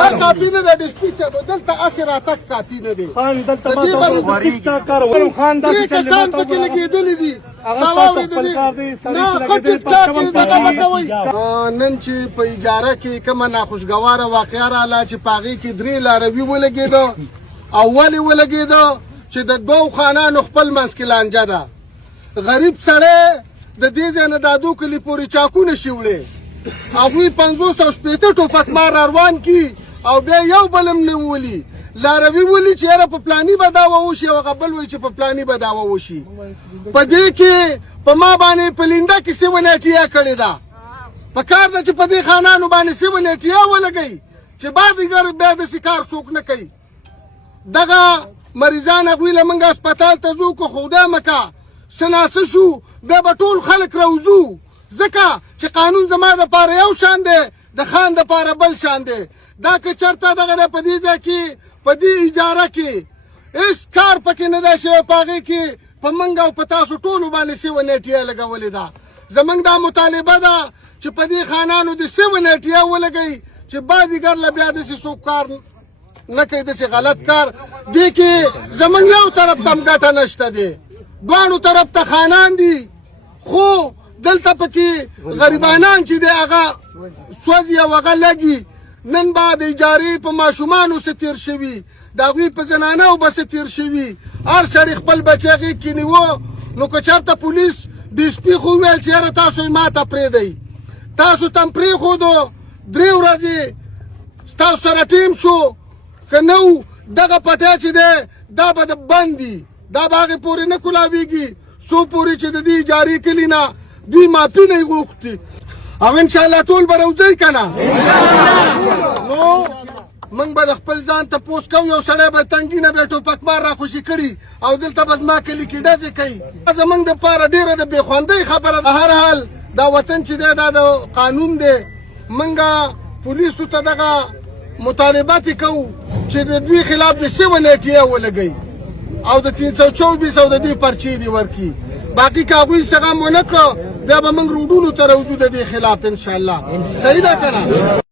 دا کاپي نه ده د سپي صاحب دلته هسې راتګ کاپي نه دی درې کسان پکې لګېدلي دي نن چې په اجاره کې کومه ناخوشګواره واقعه راغله چې په هغې کې درې لاروي ولګېده او ولې ولګېده چې د دوو خانانو خپل منځ کې لانجه ده غریب سړی د دې ځای نه دا 2 کلي پورې چاکونه شي وړې هغوی 500 او شپېته ټوپک مار روان کي او بیا یو بل هم نه ولي لاروي ولي چې یاره په پلاني به دعوه وشي او هغه بل وایي چې په پلاني به دعوه وشي په دې کې په ما باندې په لینده کې سیوه نیټیا کړې ده په کار ده چې په دې خانانو باندې سیوه نیټیا ولګوي چې بعدګر بیا داسې کار څوک نه کوي دغه مریضان هغوی له موږ هسپتال ته ځو که خدای مکه څه ناسه شو بیا به ټول خلک راوځو ځکه چې قانون زما دپاره یو شان دی د خان دپاره بل شان دی دا که چېرته دغه دی په دې ځای کې په دې اجاره کې هېڅ کار پکې نه دی شوی په هغې کې په موږ او په تاسو ټولو باندې سیوه نیټیا لګولې ده زموږ دا مطالبه ده چې په دې خانانو د سیوه نیټیا ولګوي چې بعدګر له بیا داسې څوک کار نه کوي داسې غلط کار دې کې زموږ یو طرف ته هم ګټه نشته دی دواړو طرف ته خانان دي خو دلته پکې غریبانان چې دی هغه سوځي او هغه لګي نن به د اجارې په ماشومانو څه تېر شوي د هغوی په زنانهو به څه تېر شوي هر سړي خپل بچی هغې کې نیوه نو که چېرته پولیس ډي سي پي خو وویل چې یاره تاسو یې ما ته پرېږدئ تاسو ته م پرېښودو 3 ورځې ستاسو سره ټیم شو که نه و دغه پټی چې دی دا به د بند دي دا به هغې پورې نه کولاویږي څو پورې چې د دې اجارې کلي نه دوی معافي نه یې غوښتي او انشاءالله ټول به راوځئ که نه نو موږ به د خپل ځان تپوس کوو یو سړی به تنګي نه بیا ټوپک مار راخوشي کړي او دلته به زما کلي کې ډزې کوي دا زموږ دپاره ډېره د بېخوندۍ خبره ده هر حال دا وطن چې دی دا د قانون دی موږ پولیسو ته دغه مطالبات یې کوو چې د دوی خلاف د سیوه نیټیا ولګوي او د 324 او د دې پرچې دې ورکړي باقي که هغوی څه غم ونه کړه بیا به موږ روډونو ته راوځو د دې خلاف انشاءالله صحیح ده که نه